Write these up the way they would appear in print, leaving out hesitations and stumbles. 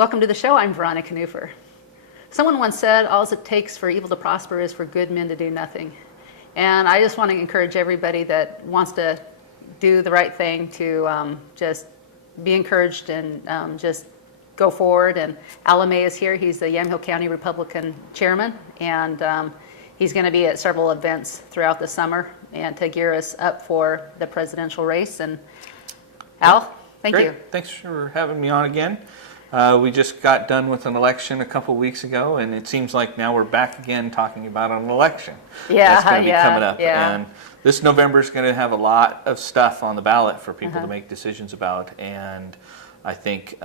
Welcome to the show. I'm Veronica Newfer. Someone once said, all it takes for evil to prosper is for good men to do nothing. And I just want to encourage everybody that wants to do the right thing to just be encouraged and just go forward. And Alan May is here. He's the Yamhill County Republican chairman, and he's going to be at several events throughout the summer and to gear us up for the presidential race. And Al, thank you. Thanks for having me on again. We just got done with an election a couple weeks ago, and it seems like now we're back again talking about an election. That's going to be coming up. And this November is going to have a lot of stuff on the ballot for people to make decisions about. And I think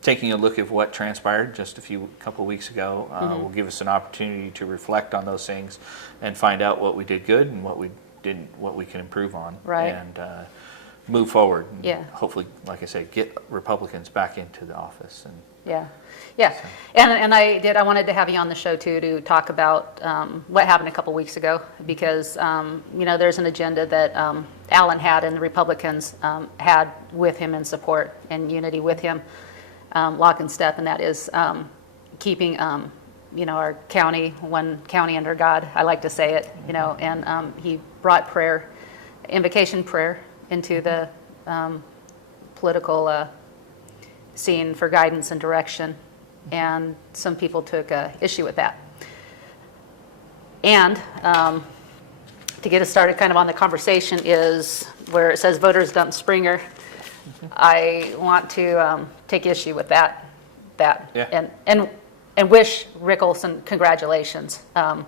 taking a look at what transpired just a couple weeks ago will give us an opportunity to reflect on those things and find out what we did good and what we didn't, what we can improve on. Right. And move forward. And hopefully, like I said, get Republicans back into the office. And so. And I wanted to have you on the show too to talk about what happened a couple weeks ago, because there's an agenda that Alan had and the Republicans had with him in support and unity with him, lock and step, and that is keeping our county, one county under God. I like to say it, and he brought prayer, invocation prayer, into the political scene for guidance and direction, and some people took issue with that. And to get us started kind of on the conversation is where it says voters dumped Springer. I want to take issue with that and wish Rick Olson congratulations. And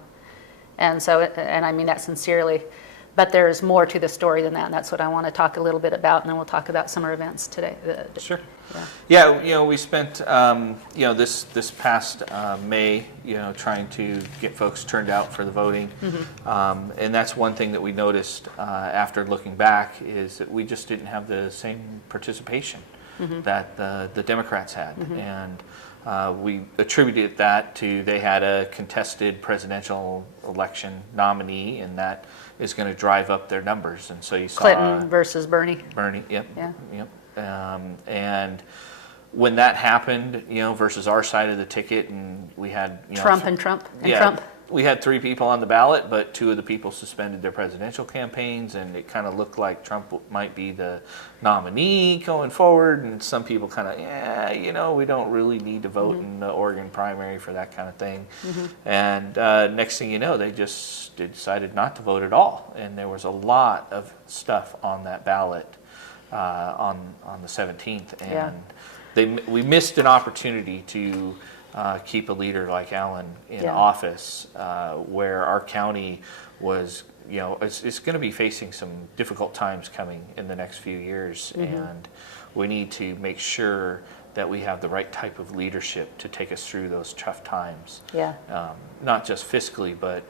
I mean that sincerely. But there's more to the story than that, and that's what I want to talk a little bit about, and then we'll talk about summer events today. Sure. Yeah, we spent this past May, trying to get folks turned out for the voting, and that's one thing that we noticed after looking back is that we just didn't have the same participation that the Democrats had, and we attributed that to they had a contested presidential election nominee, and that is going to drive up their numbers. And so you saw Clinton versus Bernie. Yep. And when that happened, versus our side of the ticket, and we had Trump. We had 3 people on the ballot, but 2 of the people suspended their presidential campaigns, and it kind of looked like Trump might be the nominee going forward. And some people kind of, we don't really need to vote in the Oregon primary for that kind of thing. And next thing you know, they decided not to vote at all. And there was a lot of stuff on that ballot on the 17th, and we missed an opportunity to keep a leader like Alan in office, where our county was, it's going to be facing some difficult times coming in the next few years, and we need to make sure that we have the right type of leadership to take us through those tough times. Not just fiscally, but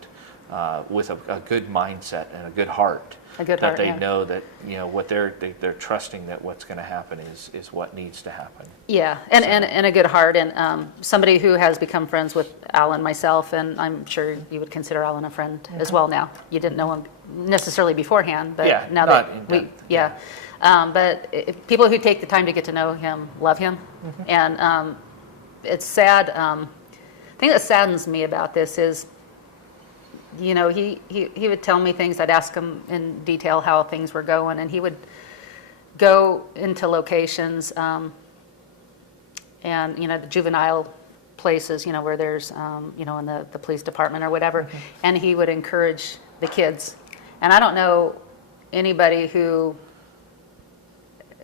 with a good mindset and a good heart. That they know that what they're trusting that what's going to happen is what needs to happen. And a good heart, and somebody who has become friends with Alan, myself, and I'm sure you would consider Alan a friend as well now. You didn't know him necessarily beforehand, but now that but people who take the time to get to know him love him, and it's sad. The thing that saddens me about this is, he would tell me things. I'd ask him in detail how things were going, and he would go into locations and the juvenile places, where there's in the police department or whatever, and he would encourage the kids. And I don't know anybody who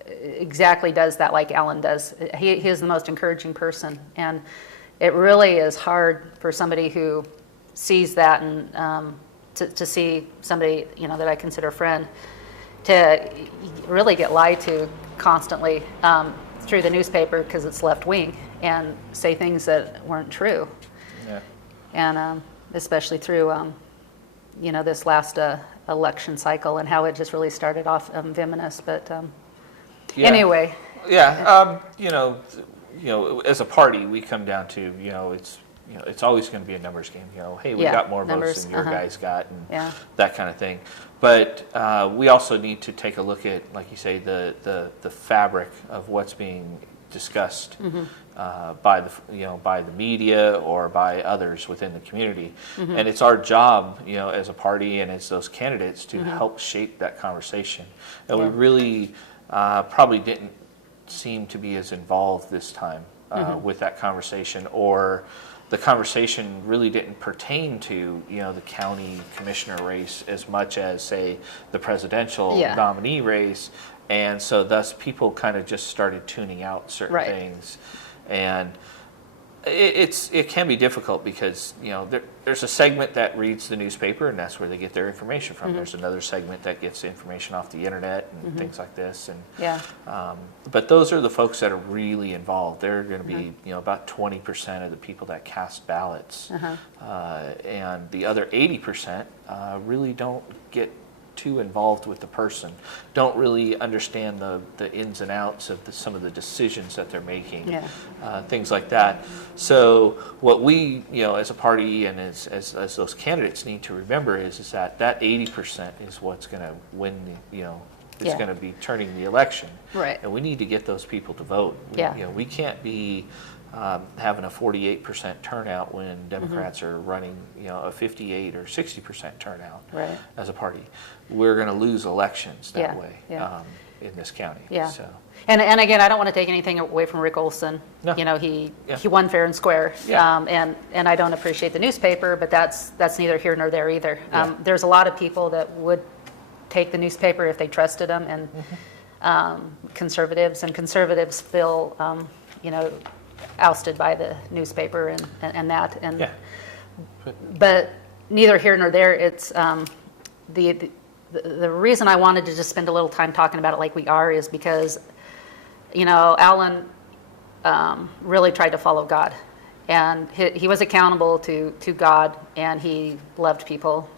exactly does that like Alan does. He is the most encouraging person, and it really is hard for somebody who sees that and to see somebody that I consider a friend to really get lied to constantly through the newspaper because it's left wing and say things that weren't true. And especially through this last election cycle and how it just really started off venomous. But anyway. As a party, we come down to it's always going to be a numbers game. Hey, we got more votes than your guys got, and that kind of thing. But we also need to take a look at, like you say, the fabric of what's being discussed by the media or by others within the community. And it's our job, as a party and as those candidates to help shape that conversation. And we really probably didn't seem to be as involved this time with that conversation, or the conversation really didn't pertain to the county commissioner race as much as, say, the presidential nominee race. And so thus people kind of just started tuning out certain things. And it can be difficult because there's a segment that reads the newspaper and that's where they get their information from. There's another segment that gets information off the internet and things like this. And but those are the folks that are really involved. They're going to be about 20% of the people that cast ballots, and the other 80% really don't get too involved with the person, don't really understand the ins and outs of some of the decisions that they're making, things like that. So what we, as a party and as those candidates need to remember is that 80% is what's going to win, is going to be turning the election. Right. And we need to get those people to vote. We can't be having a 48% turnout when Democrats are running, a 58 or 60% turnout as a party. We're going to lose elections that way in this county. So. And again, I don't want to take anything away from Rick Olson. No. He won fair and square. And I don't appreciate the newspaper, but that's neither here nor there either. There's a lot of people that would take the newspaper if they trusted them, and conservatives feel, ousted by the newspaper and that. But neither here nor there. It's the reason I wanted to just spend a little time talking about it like we are is because, Alan really tried to follow God, and he was accountable to God, and he loved people,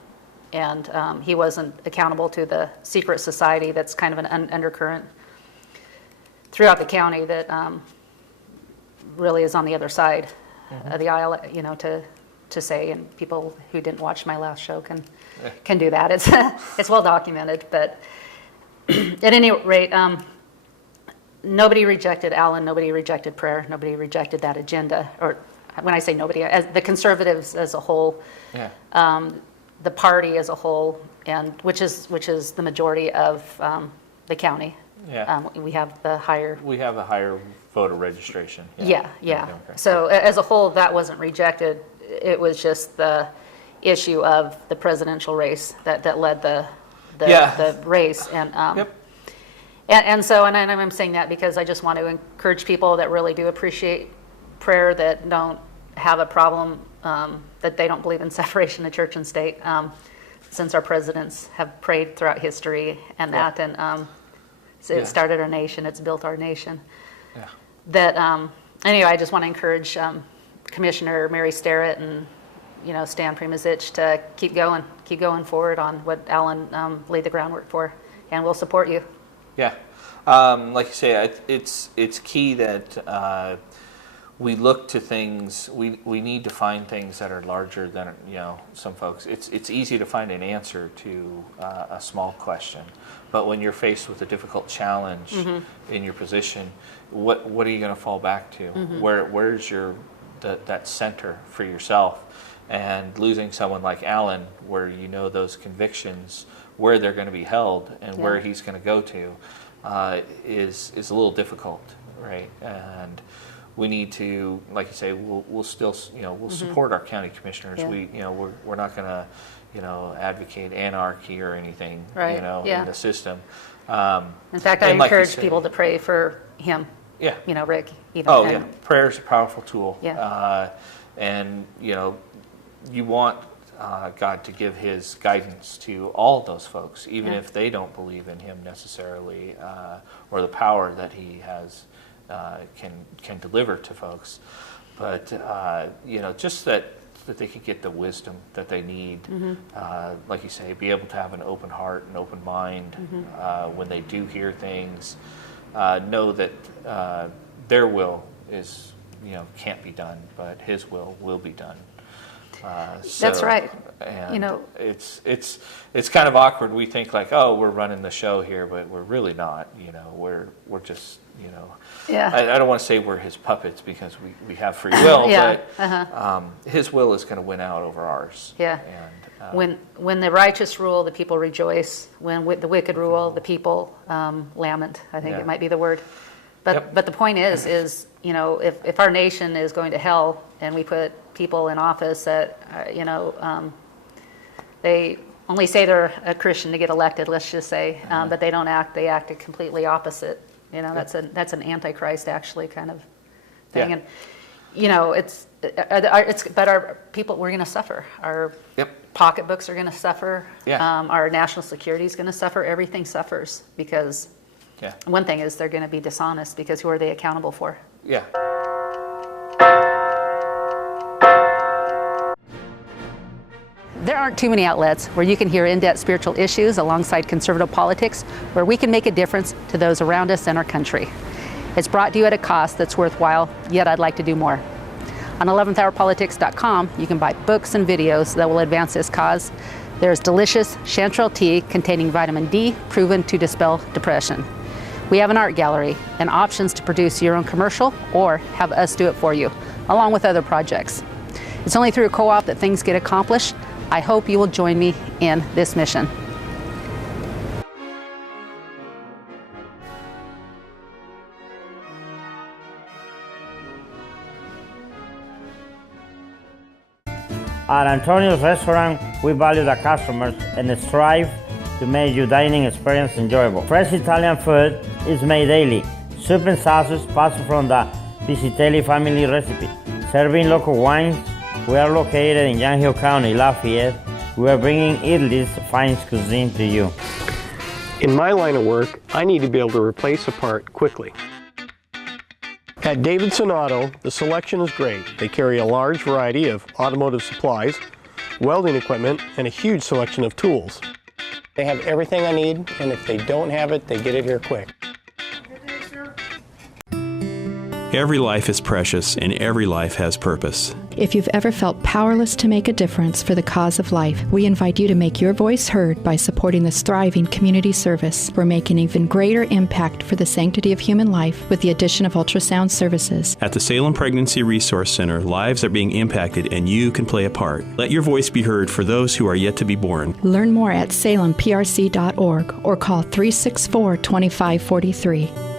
and he wasn't accountable to the secret society that's kind of an undercurrent throughout the county that really is on the other side of the aisle, to say, and people who didn't watch my last show can do that. It's well documented. But at any rate, nobody rejected Alan, nobody rejected prayer, nobody rejected that agenda. Or when I say nobody, as the conservatives as a whole, the party as a whole, and which is the majority of the county. We have a higher voter registration. So as a whole, that wasn't rejected. It was just the issue of the presidential race that led the race. And and so I'm saying that because I just want to encourage people that really do appreciate prayer, that don't have a problem, that they don't believe in separation of church and state, since our presidents have prayed throughout history and that. And so it started our nation. It's built our nation. That anyway, I just want to encourage Commissioner Mary Starrett and Stan Primazich to keep going forward on what Alan laid the groundwork for, and we'll support you. Like you say, it's key that we look to things. We need to find things that are larger than some folks. It's easy to find an answer to a small question, but when you're faced with a difficult challenge in your position, what are you going to fall back to? Where's that center for yourself? And losing someone like Alan, where those convictions, where they're going to be held and where he's going to go to, is a little difficult, right? And we need to, like you say, we'll still we'll support our county commissioners. We're not going to advocate anarchy or anything in the system. In fact, I encourage people to pray for him. Rick. Prayer is a powerful tool. And you want God to give His guidance to all of those folks, even if they don't believe in Him necessarily, or the power that He has can deliver to folks. But just that they can get the wisdom that they need, like you say, be able to have an open heart and open mind when they do hear things. Know that their will is can't be done, but His will be done. That's right. And it's kind of awkward. We think like, oh, we're running the show here, but we're really not. We're just you know. Yeah. I don't want to say we're his puppets because we have free will, Yeah. but his will is going to win out over ours. Yeah. And When the righteous rule, the people rejoice. When the wicked rule, the people lament. I think it might be the word. But the point is you know, if our nation is going to hell and we put people in office that you know, they only say they're a Christian to get elected, let's just say, but they don't act. They act completely opposite. You know, that's an antichrist actually kind of thing. Yeah. And you know, but our people, we're going to suffer. Our pocketbooks are going to suffer. Our national security is going to suffer. Everything suffers because one thing is they're going to be dishonest because who are they accountable for? Yeah. There aren't too many outlets where you can hear in-depth spiritual issues alongside conservative politics where we can make a difference to those around us and our country. It's brought to you at a cost that's worthwhile, yet I'd like to do more. On 11thhourpolitics.com, you can buy books and videos that will advance this cause. There's delicious chanterelle tea containing vitamin D, proven to dispel depression. We have an art gallery and options to produce your own commercial or have us do it for you, along with other projects. It's only through a co-op that things get accomplished. I hope you will join me in this mission. At Antonio's restaurant, we value the customers and strive to make your dining experience enjoyable. Fresh Italian food is made daily. Soup and sauces passed from the Piscitelli family recipe. Serving local wines, we are located in Young Hill County, Lafayette. We are bringing Italy's fine cuisine to you. In my line of work, I need to be able to replace a part quickly. At Davidson Auto, the selection is great. They carry a large variety of automotive supplies, welding equipment, and a huge selection of tools. They have everything I need, and if they don't have it, they get it here quick. Every life is precious, and every life has purpose. If you've ever felt powerless to make a difference for the cause of life, we invite you to make your voice heard by supporting this thriving community service. We're making an even greater impact for the sanctity of human life with the addition of ultrasound services. At the Salem Pregnancy Resource Center, lives are being impacted, and you can play a part. Let your voice be heard for those who are yet to be born. Learn more at salemprc.org or call 364-2543.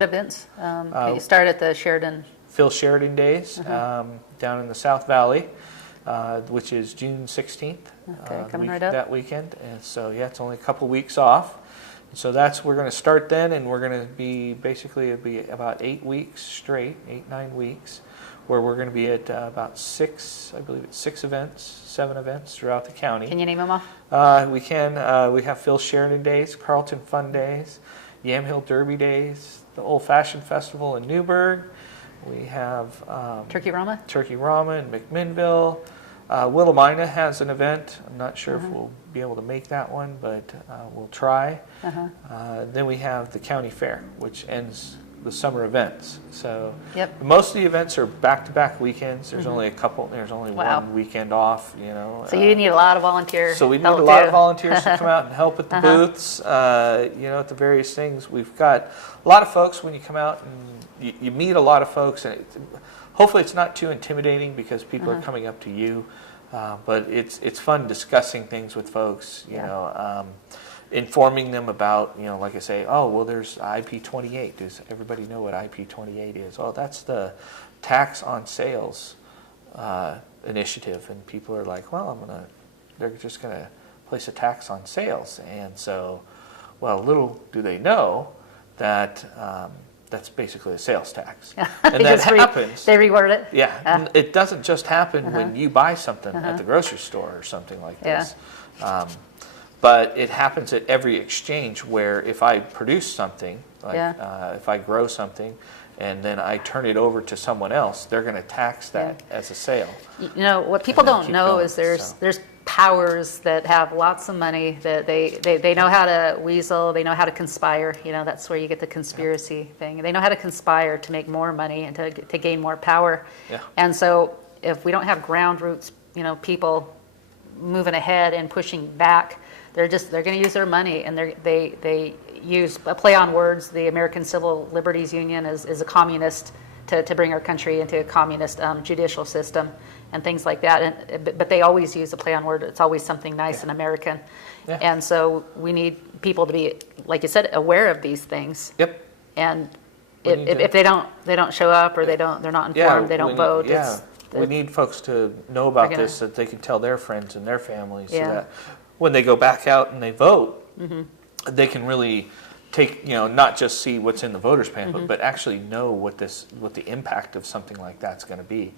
Events. You start at the Sheridan. Phil Sheridan Days down in the South Valley, which is June 16th. Coming right up. That weekend. And so, it's only a couple weeks off. So we're going to start then, and we're going to be, basically, it'll be about 8 weeks straight, 9 weeks, where we're going to be at about 7 events throughout the county. Can you name them off? We can. We have Phil Sheridan Days, Carlton Fun Days, Yamhill Derby Days, the Old Fashioned Festival in Newburgh. We have Turkey Rama in McMinnville. Willamina has an event. I'm not sure if we'll be able to make that one, but we'll try. Then we have the county fair, which ends the summer events. So most of the events are back-to-back weekends. There's only a couple. There's only one weekend off. So you need a lot of volunteers. So we need a lot of volunteers to come out and help at the booths. At the various things. We've got a lot of folks when you come out and you meet a lot of folks, and hopefully it's not too intimidating because people are coming up to you, but it's fun discussing things with folks, informing them about, like I say, there's IP28. Does everybody know what IP28 is? Oh, that's the tax on sales initiative, and people are like, they're just going to place a tax on sales, and so, little do they know that that's basically a sales tax. And that happens. They reword it. Yeah. It doesn't just happen when you buy something at the grocery store or something like this. But it happens at every exchange where if I produce something, if I grow something, and then I turn it over to someone else, they're going to tax that as a sale. What people don't know is there's powers that have lots of money that they know how to weasel, they know how to conspire. That's where you get the conspiracy thing. They know how to conspire to make more money and to gain more power. And so if we don't have ground roots, people moving ahead and pushing back, they're going to use their money, and they use a play on words. The American Civil Liberties Union is a communist to bring our country into a communist judicial system and things like that. But they always use a play on word. It's always something nice and American. Yeah. And so we need people to be, like you said, aware of these things. Yep. And We need if they don't show up or they're not informed, they don't vote. We need folks to know about gonna- this, that they can tell their friends and their families, so Yeah. that when they go back out and they vote, they can really take, not just see what's in the voters pamphlet, but actually know what the impact of something like that's going to be.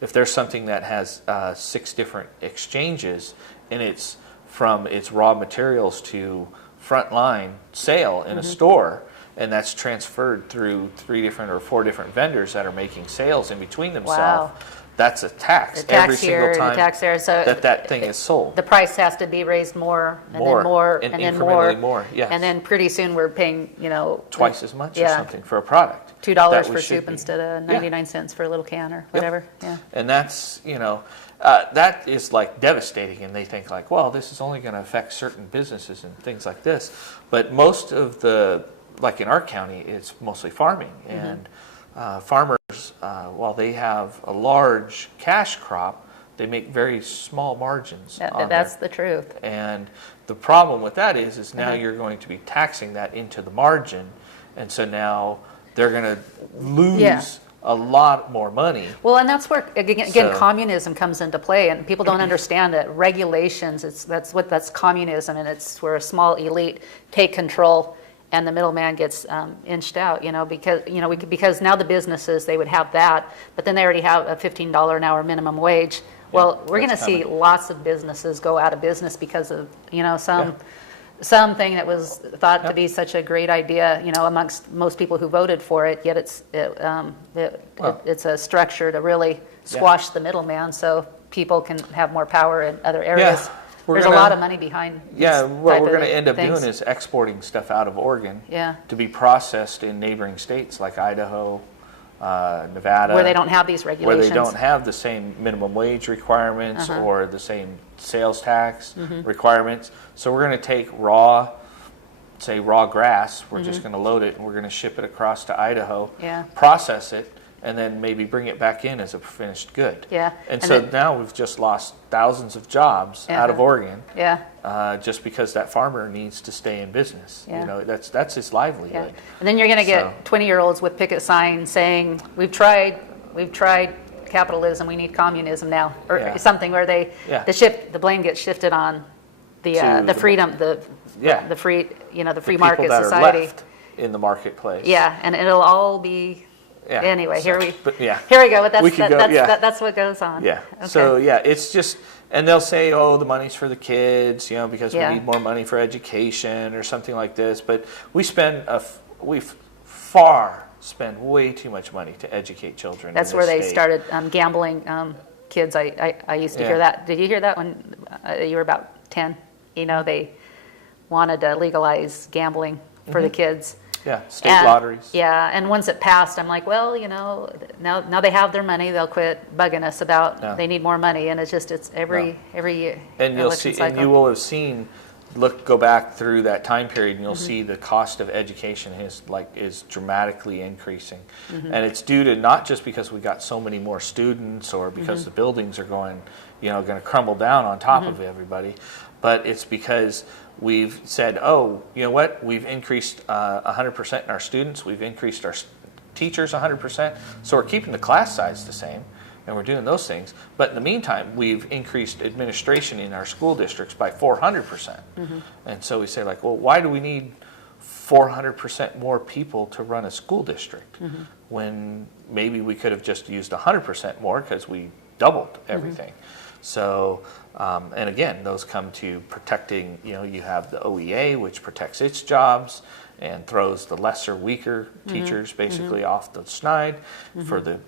If there's something that has 6 different exchanges, and it's from its raw materials to frontline sale in a store, and that's transferred through 3 different or 4 different vendors that are making sales in between themselves. Wow. That's a tax, The tax every here, single time the tax there. So that thing is sold. the price has to be raised more, and then more, and and then incrementally more, yes. And then pretty soon we're paying, Twice as much or yeah. something for a product. $2 that we for should soup be. instead of Yeah. 99 cents for a little can or whatever. Yeah. And that's, that is like devastating, and they think like, well, this is only going to affect certain businesses and things like this. But most of like in our county, it's mostly farming. And farmers, while they have a large cash crop, they make very small margins on That's there. the truth. And the problem with that is now you're going to be taxing that into the margin, and so now they're going to lose a lot more money. Well, and that's where again So- communism comes into play, and people don't understand that regulations. That's communism, and it's where a small elite take control, and the middleman gets inched out. Because now the businesses, they would have that, but then they already have a $15 an hour minimum wage. Well, we're going to that's see coming. lots of businesses go out of business because of something that was thought to be such a great idea, amongst most people who voted for it. Yet it's a structure to really squash the middleman, so people can have more power in other areas. There's a lot of money behind. Yeah, these what type we're of going to end up things. doing is exporting stuff out of Oregon Yeah. to be processed in neighboring states like Idaho, Nevada, where they don't have these where regulations. they don't have the same minimum wage requirements or the same sales tax requirements. So we're going to take raw grass, we're just going to load it and we're going to ship it across to Idaho, Yeah. process it, and then maybe bring it back in as a finished good. Yeah. And And so then- now we've just lost thousands of jobs out of Oregon. Yeah. Just because that farmer needs to stay in business. Yeah. That's his livelihood. Yeah. And then you're going to get So- 20-year-olds with picket signs saying, we've tried capitalism, we need communism now, or Yeah. something where Yeah. the blame gets shifted on To the the- freedom, the free The market people that society. are left in the marketplace. Yeah, and it'll all be Yeah. anyway. So, Here but yeah. we go. But We could go- yeah. that's what goes on. Yeah. Okay. So yeah, it's just, and they'll say, oh, the money's for the kids, because Yeah. we need more money for education or something like this. But we spend spend way too much money to educate children. That's in where this they state. started gambling kids. I used to Yeah. hear that. Did you hear that when you were about 10? They wanted to legalize gambling for the kids. Yeah, state And- lotteries. Yeah, and once it passed, I'm like, well, now they have their money. They'll quit bugging us about Yeah. they need more money, and it's every year. And you'll see, election and cycle. you will have seen. Go back through that time period, and you'll Mm-hmm. see the cost of education is dramatically increasing, Mm-hmm. and it's due to not just because we got so many more students, or because Mm-hmm. the buildings are going to crumble down on top Mm-hmm. of everybody, but it's because we've said, oh, you know what, we've increased 100% in our students, we've increased our teachers 100%, so we're keeping the class size the same. And we're doing those things. But in the meantime, we've increased administration in our school districts by 400%. And so we say, like, well, why do we need 400% more people to run a school district when maybe we could have just used 100% more because we doubled everything? So, and again, those come to protecting, you have the OEA, which protects its jobs and throws the lesser, weaker teachers basically off the snide for the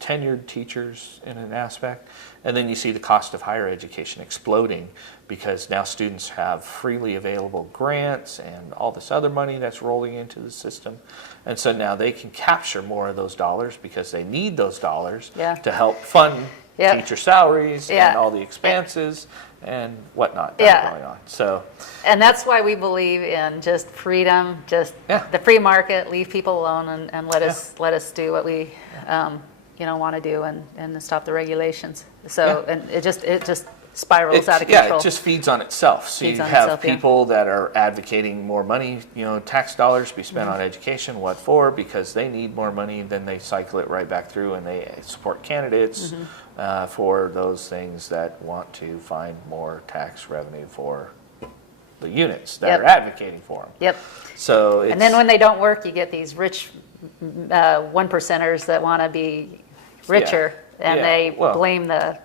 tenured teachers in an aspect. And then you see the cost of higher education exploding because now students have freely available grants and all this other money that's rolling into the system. And so now they can capture more of those dollars because they need those dollars Yeah. to help fund Yep. teacher salaries Yeah. and all the expenses and whatnot that are going on. So, and that's why we believe in just freedom, just Yeah. the free market. Leave people alone and let us do what we want to do and stop the regulations. So and it just spirals out of control. Yeah, it just feeds on itself. So Feeds you on have itself, yeah. people that are advocating more money, tax dollars be spent on education. What for? Because they need more money. Then they cycle it right back through, and they support candidates for those things that want to find more tax revenue for the units that Yep. are advocating for them. Yep. So And then when they don't work, you get these rich 1%ers that want to be richer, and Yeah, they well- blame the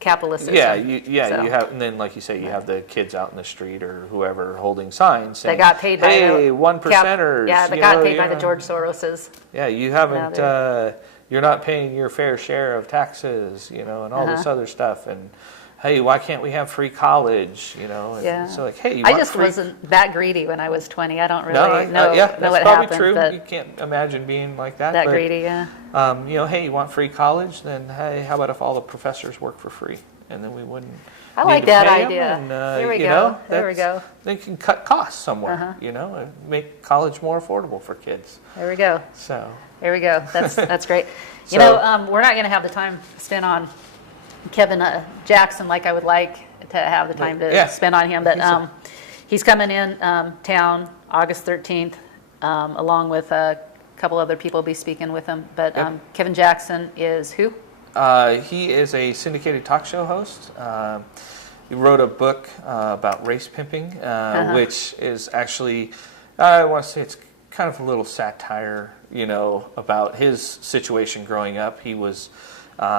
capitalist system. You have, and then like you say, you have the kids out in the street or whoever holding signs saying, They got paid by "Hey, the 1%ers." Yeah, they got paid by the George Soroses. Yeah, you haven't. they're- You're not paying your fair share of taxes, and all this other stuff. And hey, why can't we have free college? And Yeah. so like, hey, you I want just free? wasn't that greedy when I was 20. I don't really No, know that's what probably happened, true. but You can't imagine being like that. that but, greedy, yeah. Hey, you want free college? Then hey, how about if all the professors work for free, and then we wouldn't. I need like to that pay 'em, idea. and, There we you go. know, There we that's- go. They can cut costs somewhere, and make college more affordable for kids. There we go. So There we go. That's great. So- We're not going to have the time spent on Kevin Jackson like I would like to have the time to Yeah. spend on him, but he's coming in town August 13th, along with a couple other people will be speaking with him. But Yep. Kevin Jackson is who? he is a syndicated talk show host. He wrote a book about race pimping, which is actually, I want to say it's kind of a little satire, about his situation growing up. He was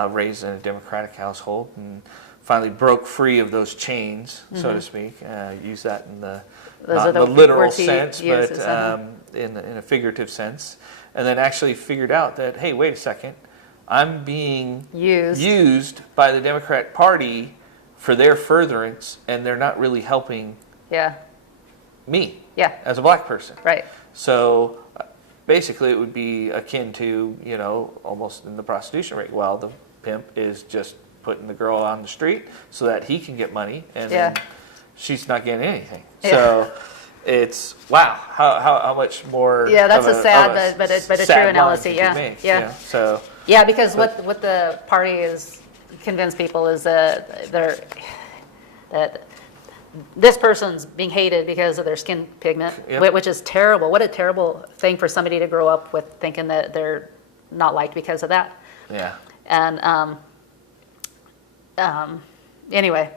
raised in a Democratic household and finally broke free of those chains, so to speak. Use that in the Those not are the in the literal words he sense, but uses, in a figurative sense. And then actually figured out that, hey, wait a second, I'm being used by the Democratic Party for their furtherance, and they're not really helping Yeah. me Yeah. as a black person. Right. So basically it would be akin to, almost in the prostitution rate. Well, the pimp is just putting the girl on the street so that he can get money, and then she's not getting anything. Yeah. So it's, wow, how much more. Yeah, that's of a sad, but a sad true line analysis. could you Yeah. make, Yeah. So Yeah, because what the party is convinced people is that this person's being hated because of their skin pigment, Yep. which is terrible. What a terrible thing for somebody to grow up with, thinking that they're not liked because of that. yeah. And anyway,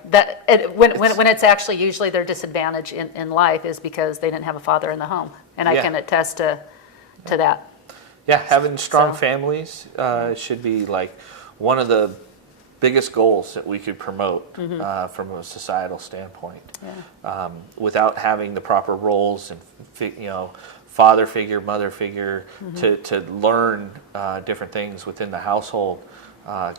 when it's actually usually their disadvantage in life is because they didn't have a father in the home, and I Yeah. can attest to that. Yeah, having strong So- families should be like one of the biggest goals that we could promote from a societal standpoint. Without having the proper roles and father figure, mother figure to learn different things within the household,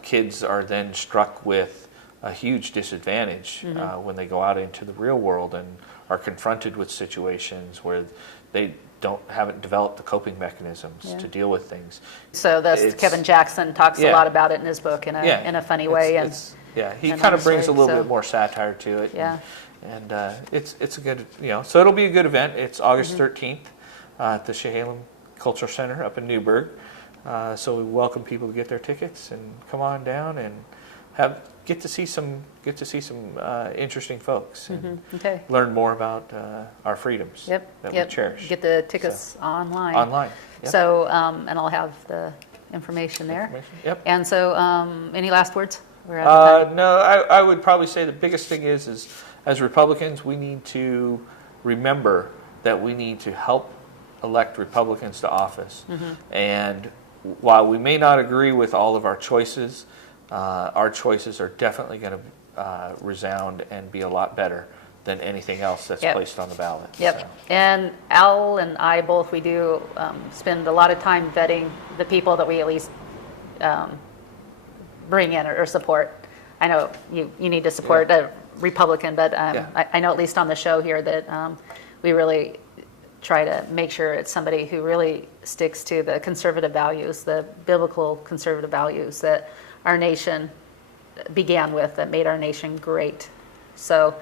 kids are then struck with a huge disadvantage when they go out into the real world and are confronted with situations where they haven't developed the coping mechanisms to deal with things. So Kevin Jackson talks a lot about it in his book in a funny way, he and kind of brings a honestly, little so- bit more satire to it. Yeah. And it's a good, so it'll be a good event. It's August 13th at the Chehalem Cultural Center up in Newburgh. So we welcome people to get their tickets and come on down and get to see some interesting folks and Okay. learn more about our freedoms Yep. that Yep. we cherish. Get the tickets online. Online. Yep. So, and I'll have the information there. Yep. And so, any last words? We're out of time. No, I would probably say the biggest thing is as Republicans, we need to remember that we need to help elect Republicans to office. And while we may not agree with all of our choices are definitely going to resound and be a lot better than anything else that's Yep. placed on the ballot. Yep. So, And Al and I both, we do spend a lot of time vetting the people that we at least bring in or support. I know you need to support a Republican, but I know at least on the show here that we really try to make sure it's somebody who really sticks to the conservative values, the biblical conservative values that our nation began with, that made our nation great. So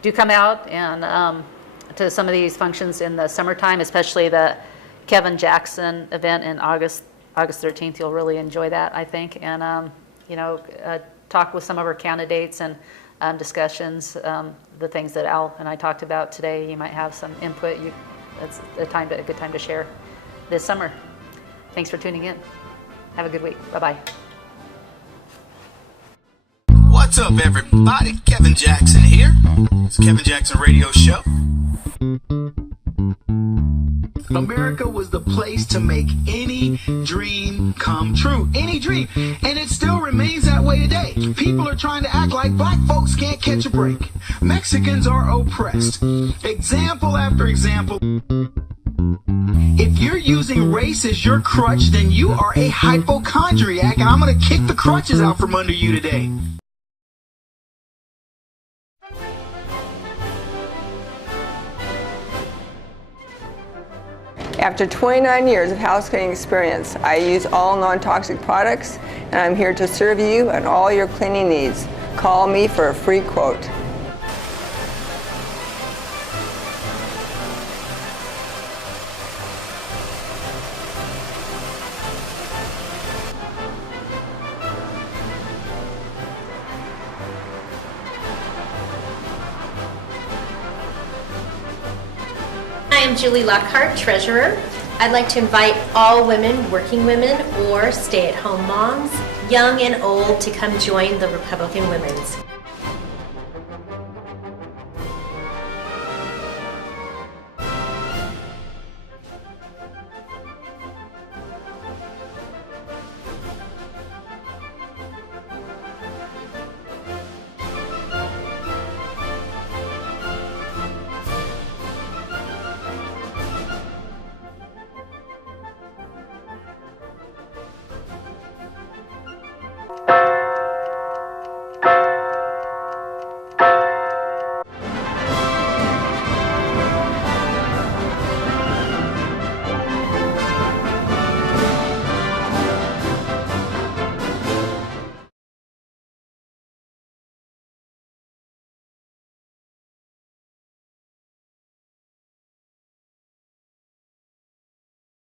do come out and to some of these functions in the summertime, especially the Kevin Jackson event in August 13th. You'll really enjoy that, I think. And talk with some of our candidates and discussions, the things that Al and I talked about today. You might have some input. It's a good time to share this summer. Thanks for tuning in. Have a good week. Bye-bye. What's up, everybody? Kevin Jackson here. It's Kevin Jackson Radio Show. America was the place to make any dream come true. Any dream. And it still remains that way today. People are trying to act like black folks can't catch a break. Mexicans are oppressed. Example after example. If you're using race as your crutch, then you are a hypochondriac, and I'm going to kick the crutches out from under you today. After 29 years of house cleaning experience, I use all non-toxic products, and I'm here to serve you and all your cleaning needs. Call me for a free quote. I'm Julie Lockhart, Treasurer. I'd like to invite all women, working women, or stay-at-home moms, young and old, to come join the Republican Women's.